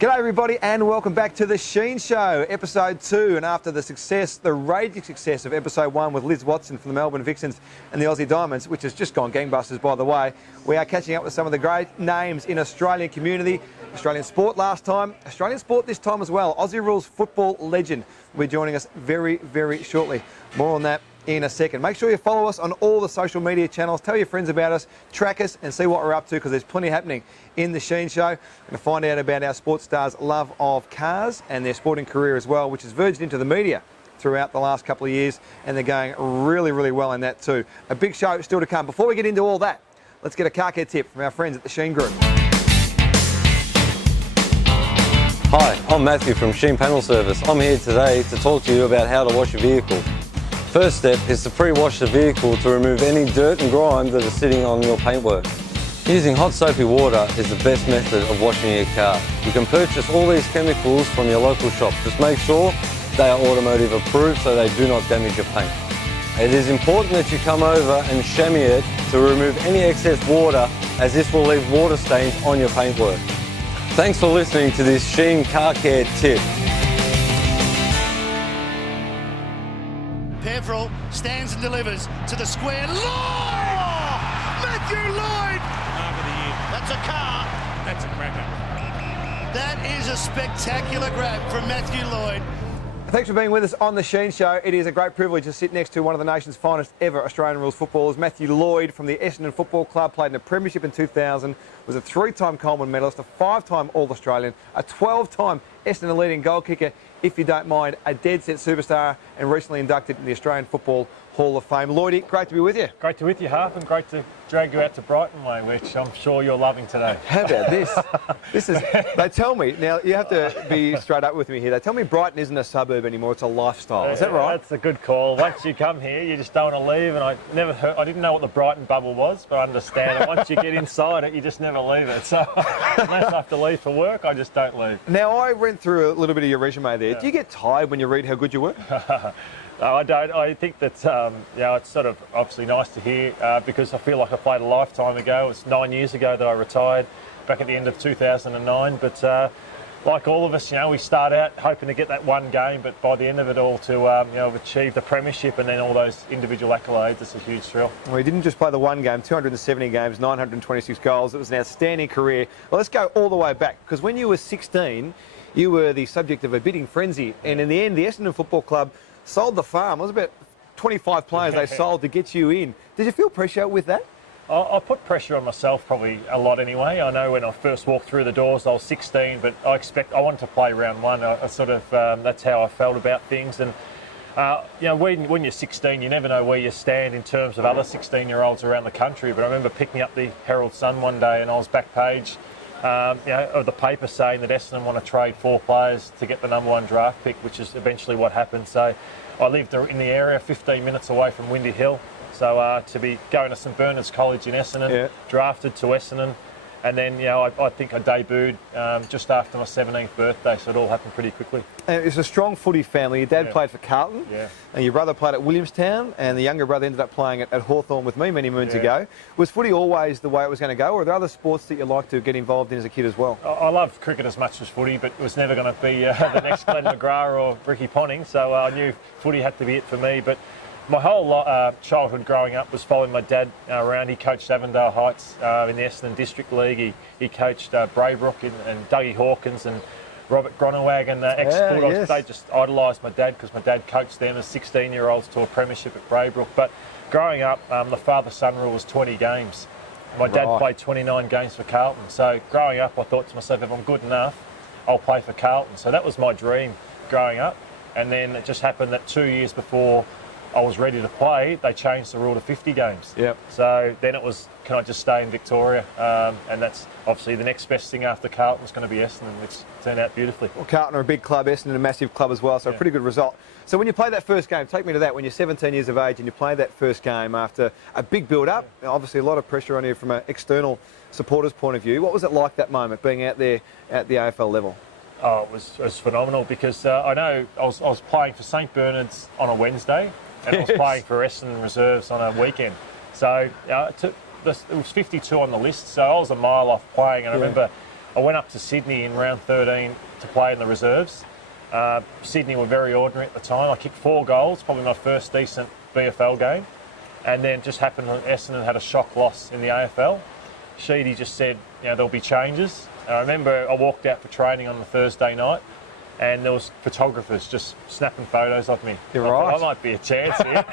G'day everybody and welcome back to the Sheen Show, episode 2. And after the raging success of episode 1 with Liz Watson from the Melbourne Vixens and the Aussie Diamonds, which has just gone gangbusters by the way, we are catching up with some of the great names in Australian community, Australian sport last time, Australian sport this time as well. Aussie Rules football legend will be joining us very, very shortly. More on that in a second. Make sure you follow us on all the social media channels. Tell your friends about us, track us and see what we're up to because there's plenty happening in the Sheen Show. We're going to find out about our sports stars' love of cars and their sporting career as well, which has verged into the media throughout the last couple of years, and they're going really, really well in that too. A big show still to come. Before we get into all that, let's get a car care tip from our friends at the Sheen Group. Hi, I'm Matthew from Sheen Panel Service. I'm here today to talk to you about how to wash your vehicle. First step is to pre-wash the vehicle to remove any dirt and grime that is sitting on your paintwork. Using hot soapy water is the best method of washing your car. You can purchase all these chemicals from your local shop. Just make sure they are automotive approved so they do not damage your paint. It is important that you come over and chamois it to remove any excess water, as this will leave water stains on your paintwork. Thanks for listening to this Sheen car care tip. Peveril stands and delivers to the square. Lloyd! Matthew Lloyd! Over the year. That's a car. That's a cracker. That is a spectacular grab from Matthew Lloyd. Thanks for being with us on the Sheen Show. It is a great privilege to sit next to one of the nation's finest ever Australian rules footballers, Matthew Lloyd from the Essendon Football Club, played in a premiership in 2000, was a 3-time Coleman medalist, a 5-time All-Australian, a 12-time Essendon leading goal kicker, if you don't mind, a dead-set superstar and recently inducted in the Australian Football Hall of Fame. Lloydie, great to be with you. Great to be with you, Harf, and great to drag you out to Brighton way, which I'm sure you're loving today. How about this? They tell me, now you have to be straight up with me here, they tell me Brighton isn't a suburb anymore, it's a lifestyle. Is that right? That's a good call. Once you come here, you just don't want to leave, and I didn't know what the Brighton bubble was, but I understand it. Once you get inside it, you just never leave it. So unless I have to leave for work, I just don't leave. Now, I went through a little bit of your resume there. Yeah. Do you get tired when you read how good you were? No, I don't. I think that it's sort of obviously nice to hear because I feel like I played a lifetime ago. It was 9 years ago that I retired, back at the end of 2009. But like all of us, we start out hoping to get that one game, but by the end of it all, to achieve the premiership and then all those individual accolades, it's a huge thrill. Well, he didn't just play the one game, 270 games, 926 goals. It was an outstanding career. Well, let's go all the way back, because when you were 16, you were the subject of a bidding frenzy, and in the end, the Essendon Football Club sold the farm. It was about 25 players they sold to get you in. Did you feel pressure with that? I put pressure on myself probably a lot anyway. I know when I first walked through the doors, I was 16, but I wanted to play round one. I sort of, that's how I felt about things. And, when you're 16, you never know where you stand in terms of other 16-year-olds around the country. But I remember picking up the Herald Sun one day and I was back page of the paper saying that Essendon want to trade 4 players to get the #1 draft pick, which is eventually what happened. So I lived in the area, 15 minutes away from Windy Hill. So to be going to St Bernard's College in Essendon, drafted to Essendon, and then I think I debuted just after my 17th birthday, so it all happened pretty quickly. And it's a strong footy family. Your dad played for Carlton, and your brother played at Williamstown, and the younger brother ended up playing at Hawthorn with me many moons ago. Was footy always the way it was going to go, or are there other sports that you like to get involved in as a kid as well? I loved cricket as much as footy, but it was never going to be the next Glenn McGrath or Ricky Ponting, so I knew footy had to be it for me. But my whole childhood growing up was following my dad around. He coached Avondale Heights in the Essendon District League. He coached Braybrook and Dougie Hawkins and Robert Gronewagen, ex-Bulldogs. They just idolised my dad because my dad coached them as 16-year-olds to a premiership at Braybrook. But growing up, the father-son rule was 20 games. My dad played 29 games for Carlton. So growing up, I thought to myself, if I'm good enough, I'll play for Carlton. So that was my dream growing up. And then it just happened that 2 years before I was ready to play, they changed the rule to 50 games. So then it was, can I just stay in Victoria? And that's obviously the next best thing after Carlton's going to be Essendon, which turned out beautifully. Well, Carlton are a big club, Essendon a massive club as well, so a pretty good result. So when you play that first game, take me to that, when you're 17 years of age and you play that first game after a big build-up, obviously a lot of pressure on you from an external supporter's point of view. What was it like that moment, being out there at the AFL level? Oh, it was phenomenal because I know I was playing for St Bernard's on a Wednesday, and I was playing for Essendon Reserves on a weekend. So it was 52 on the list, so I was a mile off playing, and I remember I went up to Sydney in round 13 to play in the reserves. Sydney were very ordinary at the time. I kicked 4 goals, probably my first decent VFL game. And then just happened that Essendon had a shock loss in the AFL. Sheedy just said, there'll be changes. And I remember I walked out for training on the Thursday night, and there was photographers just snapping photos of me. You're I right. thought, I might be a chance here.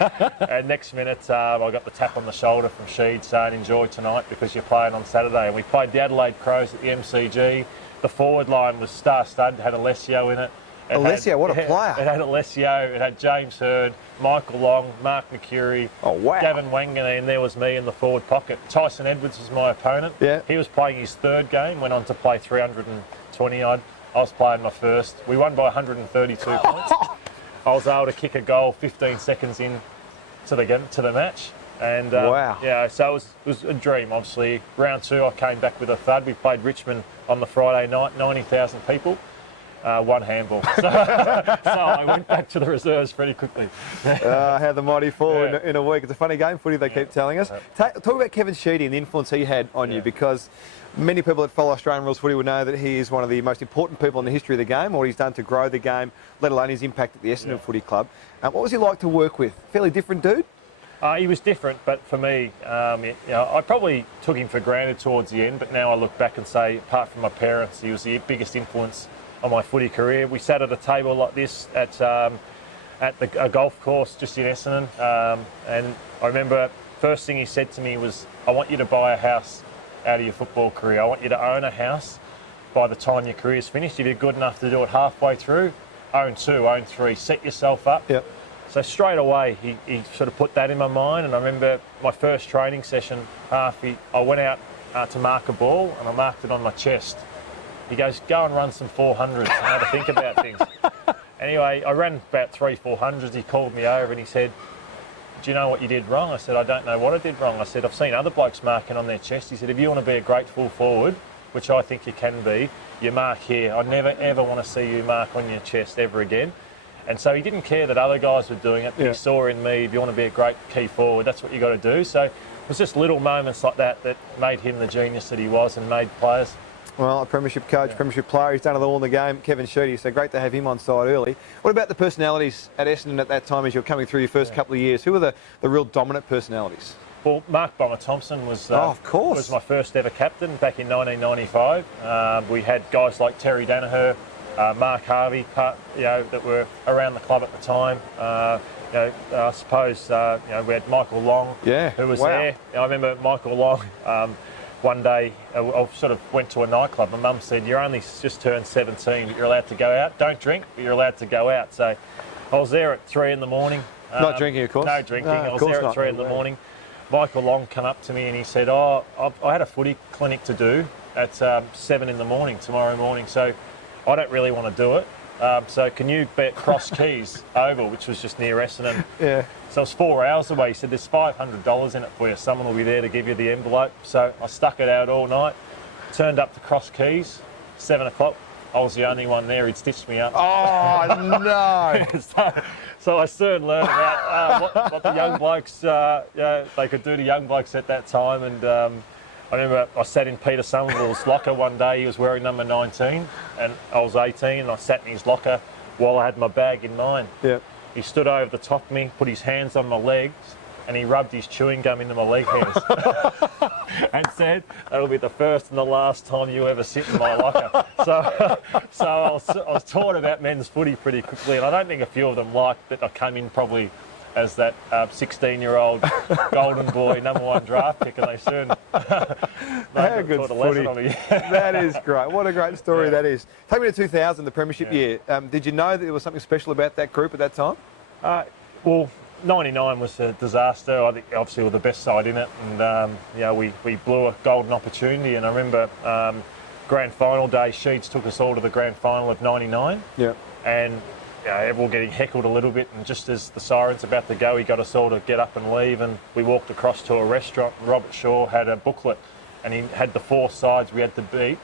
And next minute, I got the tap on the shoulder from Sheed saying, enjoy tonight because you're playing on Saturday. And we played the Adelaide Crows at the MCG. The forward line was star-studded, had Alessio in it. Alessio, what a player. It had Alessio, it had James Hird, Michael Long, Mark McCurry, Oh, wow. Gavin Wangan, and there was me in the forward pocket. Tyson Edwards was my opponent. Yeah. He was playing his 3rd game, went on to play 320 odd. I was playing my first. We won by 132 points. I was able to kick a goal 15 seconds in to the match. And Wow. yeah, so it was a dream, obviously. Round 2, I came back with a thud. We played Richmond on the Friday night, 90,000 people. 1 handball. So I went back to the reserves pretty quickly. How the mighty fall Yeah. in a week. It's a funny game, footy, they keep telling us. Talk about Kevin Sheedy and the influence he had on you, because many people that follow Australian rules footy would know that he is one of the most important people in the history of the game, what he's done to grow the game, let alone his impact at the Essendon Footy Club. What was he like to work with? Fairly different dude? He was different, but for me, I probably took him for granted towards the end, but now I look back and say, apart from my parents, he was the biggest influence on my footy career. We sat at a table like this at a golf course just in Essendon, and I remember first thing he said to me was, I want you to buy a house out of your football career. I want you to own a house by the time your career's finished. If you're good enough to do it halfway through, own 2, own 3, set yourself up. Yep. So straight away, he sort of put that in my mind, and I remember my first training session, I went out to mark a ball, and I marked it on my chest. He goes, go and run some 400s and how to think about things. Anyway, I ran about 300-400s. He called me over and he said, do you know what you did wrong? I said, I don't know what I did wrong. I said, I've seen other blokes marking on their chest. He said, if you want to be a great full forward, which I think you can be, you mark here. I never, ever want to see you mark on your chest ever again. And so he didn't care that other guys were doing it. Yeah. He saw in me, if you want to be a great key forward, that's what you got to do. So it was just little moments like that that made him the genius that he was and made players. Well, a premiership coach, premiership player, he's done it all in the game, Kevin Sheedy, so great to have him on side early. What about the personalities at Essendon at that time as you're coming through your first couple of years? Who were the real dominant personalities? Well, Mark Bomber Thompson was, of course, was my first ever captain back in 1995. We had guys like Terry Danaher, Mark Harvey, that were around the club at the time. I suppose we had Michael Long, who was there. I remember Michael Long. One day, I sort of went to a nightclub. My mum said, "You're only just turned 17, but you're allowed to go out. Don't drink, but you're allowed to go out." So, I was there at 3 in the morning. Not drinking, of course. No drinking. No, I was there at 3 in the morning. Michael Long came up to me and he said, "Oh, I had a footy clinic to do at 7 in the morning tomorrow morning. So, I don't really want to do it. So can you bet Cross Keys Oval, which was just near Essendon?" Yeah. So it was 4 hours away. He said, there's $500 in it for you. Someone will be there to give you the envelope. So I stuck it out all night, turned up to Cross Keys, 7 o'clock. I was the only one there. He'd stitched me up. Oh, no. So I soon learned about what the young blokes, they could do to young blokes at that time. And I remember I sat in Peter Somerville's locker one day. He was wearing number 19 and I was 18, and I sat in his locker while I had my bag in mine. Yeah. He stood over the top of me, put his hands on my legs, and he rubbed his chewing gum into my leg hairs and said, "That'll be the first and the last time you ever sit in my locker." So I was taught about men's footy pretty quickly, and I don't think a few of them liked that I came in probably as that 16-year-old golden boy #1 draft pick, and they soon How good's footy? That is great. What a great story that is. Take me to 2000, the premiership year. Did you know that there was something special about that group at that time? Well, 99 was a disaster. I think obviously we were the best side in it, and we blew a golden opportunity. And I remember grand final day, Sheeds took us all to the grand final of 99. Yeah. And everyone getting heckled a little bit, and just as the siren's about to go, he got us all to get up and leave, and we walked across to a restaurant, and Robert Shaw had a booklet, and he had the 4 sides we had to beat,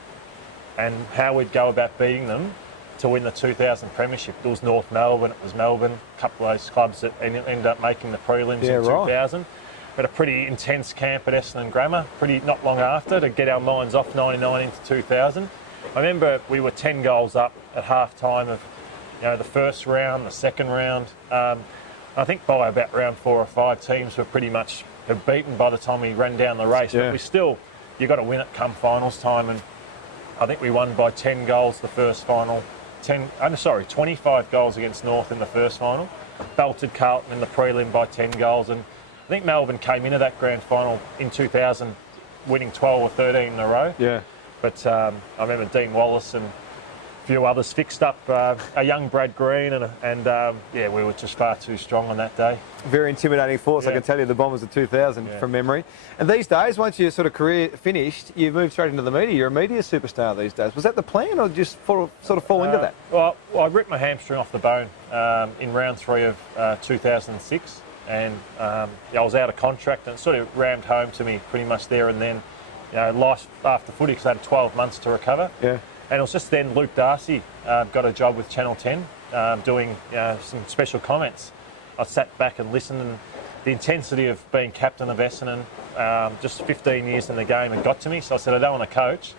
and how we'd go about beating them to win the 2000 premiership. It was North Melbourne, it was Melbourne, a couple of those clubs that ended up making the prelims in 2000. Right. We had a pretty intense camp at Essendon Grammar, not long after, to get our minds off 99 into 2000. I remember we were 10 goals up at half time of the first round, the second round. I think by about round 4 or 5, teams were pretty much beaten by the time we ran down the race. Yeah. But we still, you got to win it come finals time, and I think we won by 10 goals the first final. 25 goals against North in the first final. Belted Carlton in the prelim by 10 goals, and I think Melbourne came into that grand final in 2000 winning 12 or 13 in a row. Yeah. But I remember Dean Wallace and a few others fixed up a young Brad Green, and we were just far too strong on that day. Very intimidating force, I Yeah. can tell you, the Bombers of 2000 from memory. And these days, once your sort of career finished, you moved straight into the media. You're a media superstar these days. Was that the plan, or just sort of fall into that? Well, I ripped my hamstring off the bone in round 3 of 2006, and I was out of contract, and it sort of rammed home to me pretty much there and then. Life after footy, because I had 12 months to recover. Yeah. And it was just then Luke Darcy got a job with Channel 10 doing some special comments. I sat back and listened, and the intensity of being captain of Essendon, just 15 years in the game, it got to me. So I said, I don't want to coach.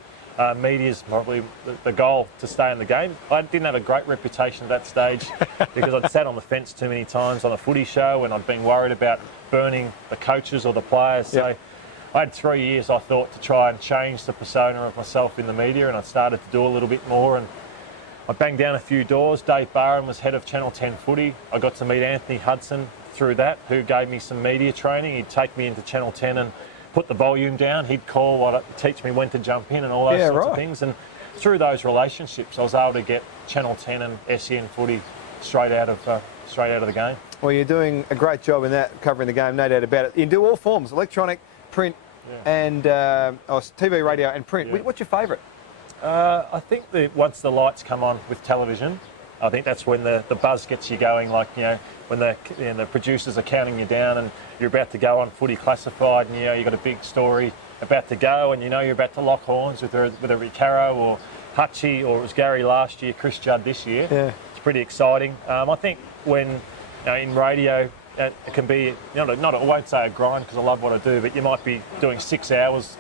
Media's probably the goal to stay in the game. I didn't have a great reputation at that stage because I'd sat on the fence too many times on a footy show, and I'd been worried about burning the coaches or the players. So I had 3 years, I thought, to try and change the persona of myself in the media, and I started to do a little bit more, and I banged down a few doors. Dave Barham was head of Channel 10 footy. I got to meet Anthony Hudson through that, who gave me some media training. He'd take me into Channel 10 and put the volume down. He'd call, teach me when to jump in and all those sorts of things. And through those relationships, I was able to get Channel 10 and SEN footy straight out of the game. Well, you're doing a great job in that, covering the game, no doubt about it. You do all forms, electronic, print, and TV, radio and print. Yeah. What's your favourite? I think that once the lights come on with television, I think that's when the buzz gets you going, like, when the producers are counting you down and you're about to go on Footy Classified, and you've got a big story about to go, and you're about to lock horns with a Ricaro or Hutchie, or it was Gary last year, Chris Judd this year. Yeah. It's pretty exciting. I think when in radio, it can be, I won't say a grind because I love what I do, but you might be doing 6 hours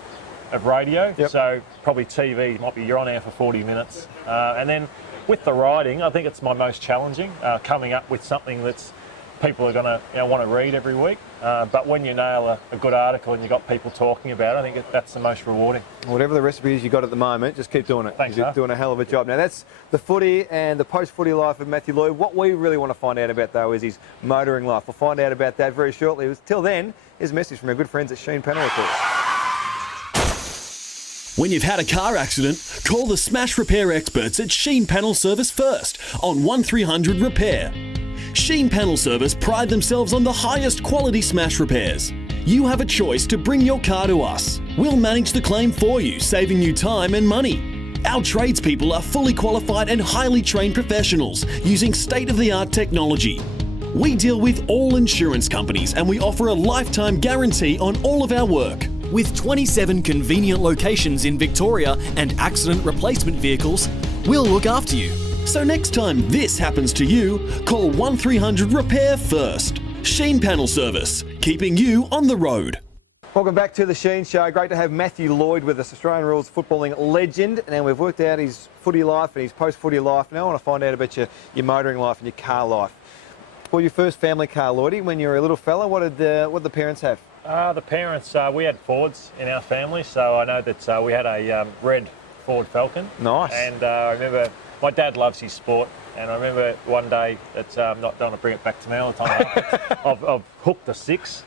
of radio. Yep. So probably TV might be you're on air for 40 minutes. And then with the writing, I think it's my most challenging, coming up with something that's people are going to want to read every week. But when you nail a good article and you've got people talking about it, I think that's the most rewarding. Whatever the recipe is you got at the moment, just keep doing it. Thanks, You're doing a hell of a job. Now, that's the footy and the post-footy life of Matthew Lloyd. What we really want to find out about, though, is his motoring life. We'll find out about that very shortly. Till then, here's a message from our good friends at Sheen Panel Repair. When you've had a car accident, call the smash repair experts at Sheen Panel Service first on 1300 Repair. Sheen Panel Service pride themselves on the highest quality smash repairs. You have a choice to bring your car to us. We'll manage the claim for you, saving you time and money. Our tradespeople are fully qualified and highly trained professionals using state-of-the-art technology. We deal with all insurance companies, and we offer a lifetime guarantee on all of our work. With 27 convenient locations in Victoria and accident replacement vehicles, we'll look after you. So next time this happens to you, call 1300 Repair first. Sheen Panel Service, keeping you on the road. Welcome back to the Sheen Show. Great to have Matthew Lloyd with us, Australian rules footballing legend. And we've worked out his footy life and his post-footy life. Now I want to find out about your motoring life and your car life. Well, your first family car, Lloydie, when you were a little fella, what did the parents have? The parents, we had Fords in our family, so I know that we had a red Ford Falcon. Nice. And I remember my dad loves his sport, and I remember one day that don't want to bring it back to me all the time. I've hooked a 6,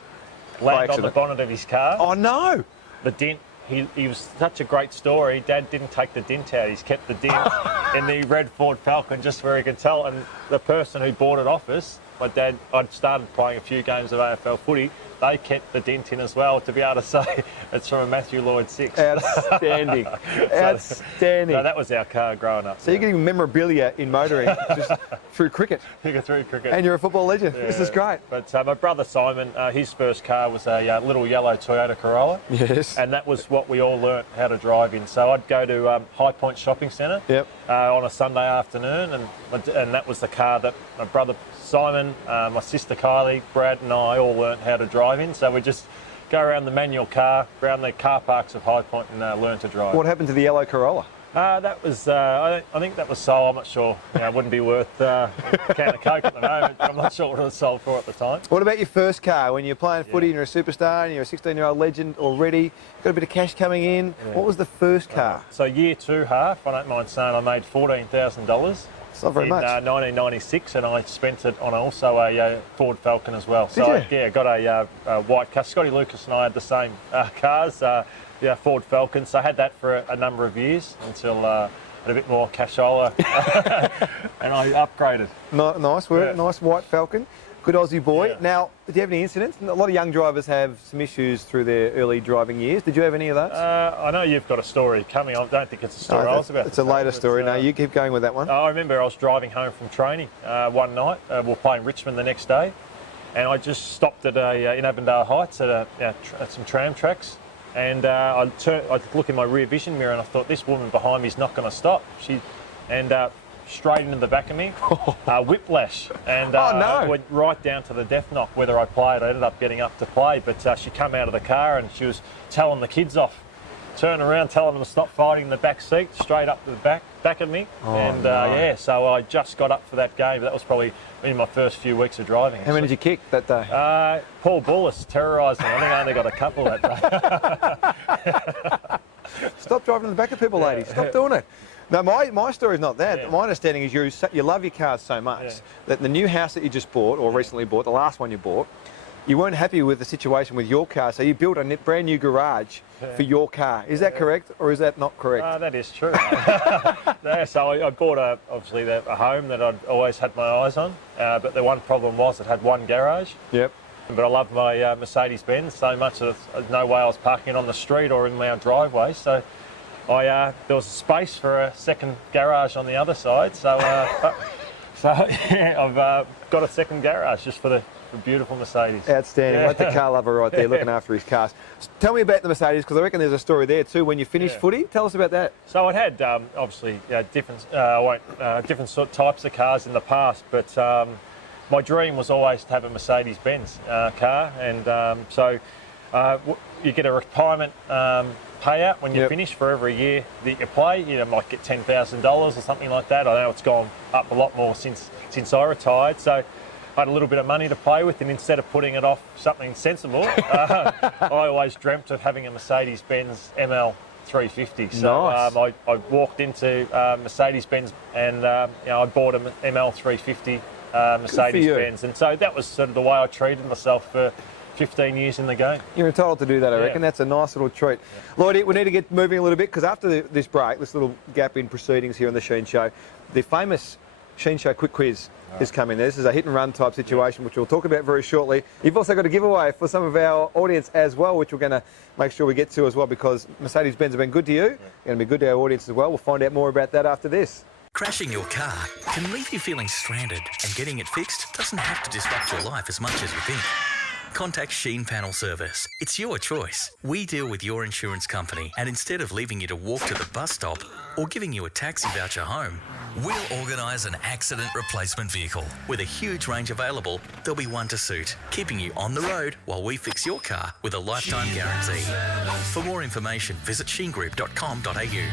landed on the bonnet of his car. Oh no! The dent. He was such a great story. Dad didn't take the dent out. He's kept the dent in the red Ford Falcon just where he could tell. And the person who bought it off us, my dad, I'd started playing a few games of AFL footy. They kept the dent in as well to be able to say it's from a Matthew Lloyd 6. Outstanding. Outstanding. So that was our car growing up. So you're getting memorabilia in motoring just through cricket. Through cricket. And you're a football legend. Yeah. This is great. But my brother Simon, his first car was a little yellow Toyota Corolla. Yes. And that was what we all learnt how to drive in. So I'd go to High Point Shopping Centre on a Sunday afternoon, and that was the car that my brother Simon, my sister Kylie, Brad and I all learnt how to drive in. So we just go around the manual car, around the car parks of High Point and learn to drive. What happened to the yellow Corolla? That was, I think that was sold. I'm not sure. It wouldn't be worth a can of Coke at the moment. I'm not sure what it was sold for at the time. What about your first car? When you're playing footy and you're a superstar and you're a 16-year-old legend already, got a bit of cash coming in. Yeah. What was the first car? So year 2 half, I don't mind saying I made $14,000. It's not very much. In 1996, and I spent it on also a Ford Falcon as well. Did so you? I got a white car. Scotty Lucas and I had the same cars. Ford Falcon. So I had that for a number of years until I had a bit more cashola and I upgraded. Nice work, nice white Falcon. Good Aussie boy. Yeah. Now, did you have any incidents? A lot of young drivers have some issues through their early driving years. Did you have any of those? I know you've got a story coming. I don't think it's a story I was about. It's a later story. No, you keep going with that one. I remember I was driving home from training one night. We were playing Richmond the next day, and I just stopped at in Avondale Heights at some tram tracks. And I look in my rear vision mirror and I thought, this woman behind me is not going to stop. Straight into the back of me, whiplash, and went right down to the death knock. Whether I played, I ended up getting up to play, but she came out of the car and she was telling the kids off, turning around, telling them to stop fighting in the back seat, straight up to the back of me. So I just got up for that game. That was probably in my first few weeks of driving. How many did you kick that day? Paul Bullis terrorised me. I think I only got a couple that day. Stop driving in the back of people, ladies. Stop doing it. No, my story's not that. Yeah. My understanding is you love your cars so much that the new house that you just bought or recently bought, the last one you bought, you weren't happy with the situation with your car, so you built a brand new garage for your car. Is that correct, or is that not correct? That is true. So I bought obviously a home that I'd always had my eyes on, but the one problem was it had one garage. Yep. But I love my Mercedes-Benz so much that there's no way I was parking on the street or in my own driveway. So there was a space for a second garage on the other side. So I've got a second garage just for the beautiful Mercedes. Outstanding. Like the car lover right there, looking after his cars. Tell me about the Mercedes, because I reckon there's a story there too. When you finished footy, tell us about that. So it had obviously different sort of types of cars in the past, but my dream was always to have a Mercedes-Benz car, and so you get a retirement payout when you finish for every year that you play. You might get $10,000 or something like that. I know it's gone up a lot more since I retired. So I had a little bit of money to play with, and instead of putting it off something sensible, I always dreamt of having a Mercedes-Benz ML 350. So nice. I walked into Mercedes-Benz and I bought an ML 350 Mercedes-Benz, and so that was sort of the way I treated myself for 15 years in the game. You're entitled to do that, I reckon. That's a nice little treat. Lloyd, we need to get moving a little bit, because after this break, this little gap in proceedings here on the Sheen Show, the famous Sheen Show quick quiz is coming. This is a hit and run type situation, which we'll talk about very shortly. You've also got a giveaway for some of our audience as well, which we're going to make sure we get to as well, because Mercedes-Benz have been good to you. They're going to be good to our audience as well. We'll find out more about that after this. Crashing your car can leave you feeling stranded, and getting it fixed doesn't have to disrupt your life as much as you think. Contact Sheen Panel Service. It's your choice. We deal with your insurance company, and instead of leaving you to walk to the bus stop or giving you a taxi voucher home, we'll organise an accident replacement vehicle. With a huge range available, there'll be one to suit, keeping you on the road while we fix your car with a lifetime guarantee. For more information, visit sheengroup.com.au.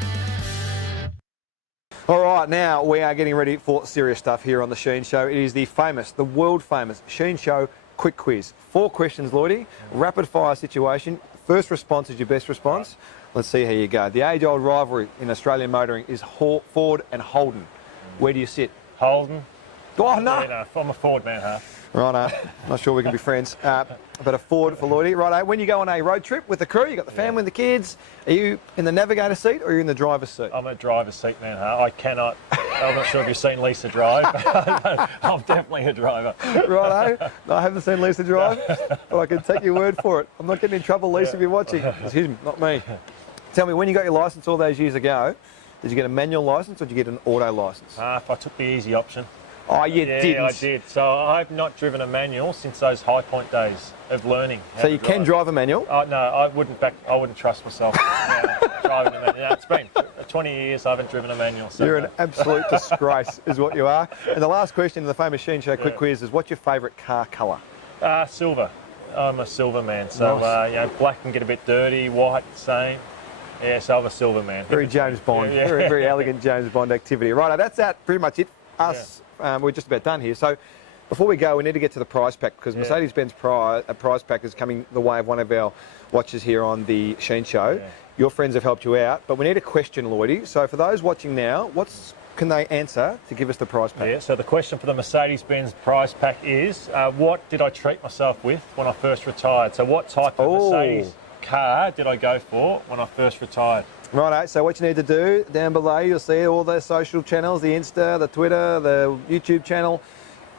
All right, now we are getting ready for serious stuff here on the Sheen Show. It is the world famous Sheen Show quick quiz. 4 questions, Lloydie. Rapid fire situation. First response is your best response. Let's see how you go. The age-old rivalry in Australian motoring is Ford and Holden. Where do you sit? Holden. Oh, no. Yeah, no, I'm a Ford man, huh? Righto. Not sure we can be friends. But a Ford for Lloydie. Righto. When you go on a road trip with the crew, you got the family and the kids, are you in the navigator seat or are you in the driver's seat? I'm a driver's seat man, huh? I'm not sure if you've seen Lisa drive. I'm definitely a driver. Righto. No, I haven't seen Lisa drive, but I can take your word for it. I'm not getting in trouble, Lisa, if you're watching. It's him, not me. Tell me, when you got your licence all those years ago, did you get a manual licence or did you get an auto licence? If I took the easy option. Oh, you didn't? Yeah, I did. So I've not driven a manual since those High Point days of learning. So you can drive a manual? No, I wouldn't trust myself driving a manual. Yeah, it's been 20 years I haven't driven a manual. So you're an absolute disgrace, is what you are. And the last question in the famous Sheen Show quick quiz is, what's your favourite car colour? Silver. I'm a silver man. So nice. black can get a bit dirty. White, same. Yeah, so I'm a silver man. Very James Bond. Yeah. Very, very elegant James Bond activity. Right, that's pretty much it. We're just about done here. So before we go, we need to get to the prize pack because Mercedes-Benz prize pack is coming the way of one of our watchers here on the Sheen Show. Yeah. Your friends have helped you out, but we need a question, Lloydie. So for those watching now, can they answer to give us the prize pack? Yeah, so the question for the Mercedes-Benz prize pack is, what did I treat myself with when I first retired? So what type of Mercedes car did I go for when I first retired? Righto, so what you need to do, down below, you'll see all the social channels, the Insta, the Twitter, the YouTube channel.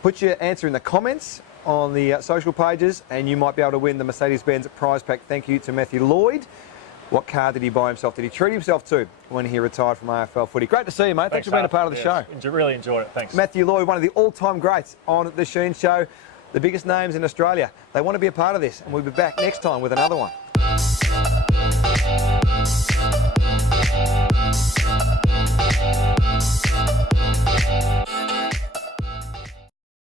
Put your answer in the comments on the social pages and you might be able to win the Mercedes-Benz prize pack. Thank you to Matthew Lloyd. What car did he buy himself? Did he treat himself to when he retired from AFL footy? Great to see you, mate. Thanks for being a part of the show. Really enjoyed it. Thanks. Matthew Lloyd, one of the all-time greats on the Sheen Show. The biggest names in Australia. They want to be a part of this, and we'll be back next time with another one.